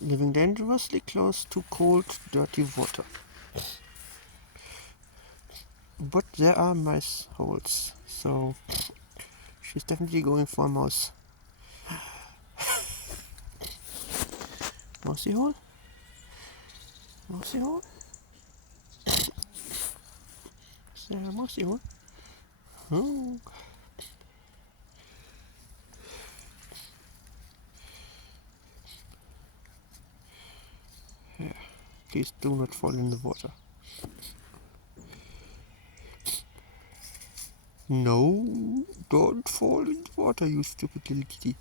living dangerously close to cold, dirty water. But there are mice holes, so she's definitely going for a mouse. Mousey hole? Mousey hole? Is there a mousey hole? Oh. Yeah. Please do not fall in the water. No, don't fall in the water, you stupid little kitty.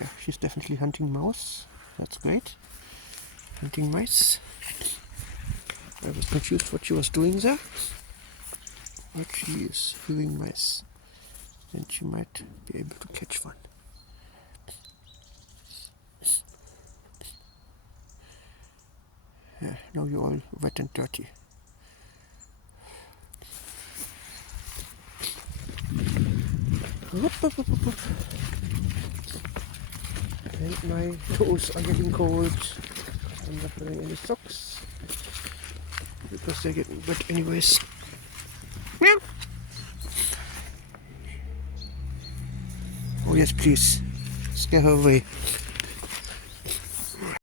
Yeah, she's definitely hunting mouse. That's great. Hunting mice. I was confused what she was doing there. But she is viewing mice. And she might be able to catch one. Yeah, now you're all wet and dirty. Whoop, whoop, whoop, whoop, whoop. And my toes are getting cold. I'm not wearing any socks because they're getting wet anyways. Meow. Oh yes, please. Scare her away.